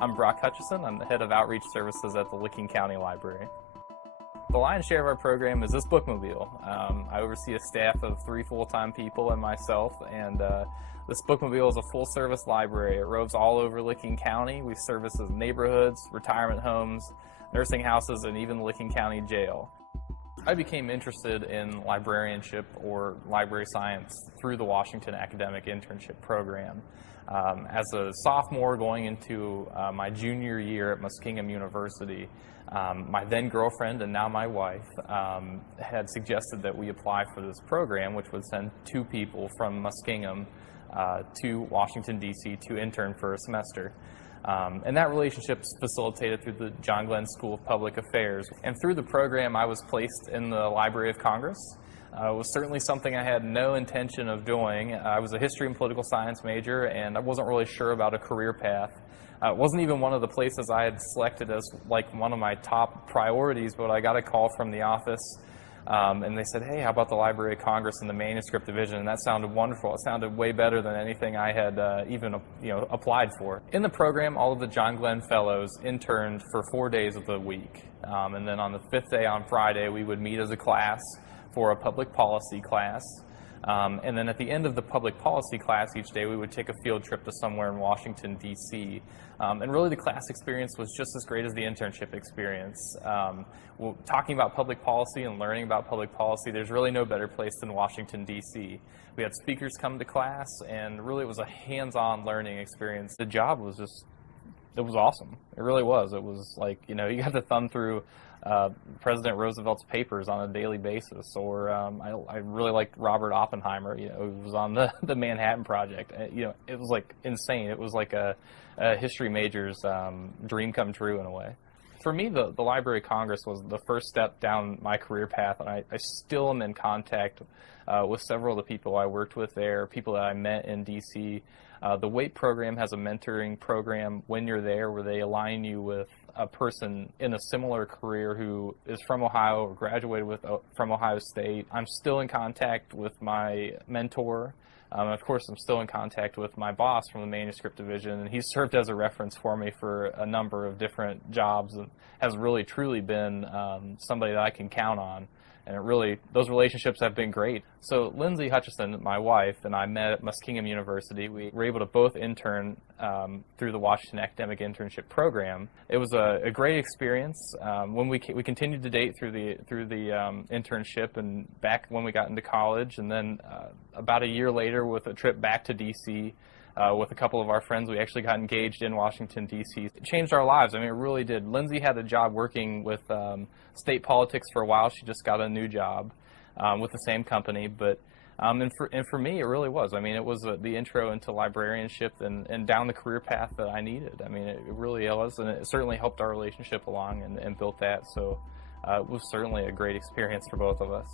I'm Brock Hutchinson. I'm the head of outreach services at the Licking County Library. The lion's share of our program is this bookmobile. I oversee a staff of 3 full-time people and myself, and this bookmobile is a full-service library. It roves all over Licking County. We services neighborhoods, retirement homes, nursing houses, and even the Licking County Jail. I became interested in librarianship or library science through the Washington Academic Internship Program. As a sophomore going into my junior year at Muskingum University, my then girlfriend and now my wife had suggested that we apply for this program, which would send 2 people from Muskingum to Washington, D.C. to intern for a semester. And that relationship is facilitated through the John Glenn School of Public Affairs. And through the program, I was placed in the Library of Congress. It was certainly something I had no intention of doing. I was a history and political science major, and I wasn't really sure about a career path. It wasn't even one of the places I had selected as like one of my top priorities, but I got a call from the office, and they said, hey, how about the Library of Congress and the manuscript division? And that sounded wonderful. It sounded way better than anything I had even applied for. In the program, all of the John Glenn Fellows interned for 4 days of the week. And then on the 5th day on Friday, we would meet as a class for a public policy class. And then at the end of the public policy class each day, we would take a field trip to somewhere in Washington, D.C. And really the class experience was just as great as the internship experience. Talking about public policy and learning about public policy, there's really no better place than Washington, D.C. We had speakers come to class, and really it was a hands-on learning experience. The job was just, it was awesome. It really was. It was like, you got to thumb through President Roosevelt's papers on a daily basis, or I really liked Robert Oppenheimer. He was on the Manhattan Project. It was like insane. It was like a history major's dream come true in a way. For me, the Library of Congress was the first step down my career path, and I still am in contact with several of the people I worked with there, people that I met in D.C. The WAIT program has a mentoring program when you're there where they align you with a person in a similar career who is from Ohio or graduated from Ohio State. I'm still in contact with my mentor. Of course, I'm still in contact with my boss from the manuscript division, and he's served as a reference for me for a number of different jobs and has really truly been somebody that I can count on. And those relationships have been great. So Lindsay Hutchison, my wife, and I met at Muskingum University. We were able to both intern through the Washington Academic Internship Program. It was a great experience. When we continued to date through the internship and back when we got into college, and then about a year later with a trip back to D.C., with a couple of our friends, we actually got engaged in Washington, D.C. It changed our lives. I mean, it really did. Lindsay had a job working with state politics for a while. She just got a new job with the same company. But and for me, it really was. I mean, it was the intro into librarianship and down the career path that I needed. I mean, it really was, and it certainly helped our relationship along and built that. So it was certainly a great experience for both of us.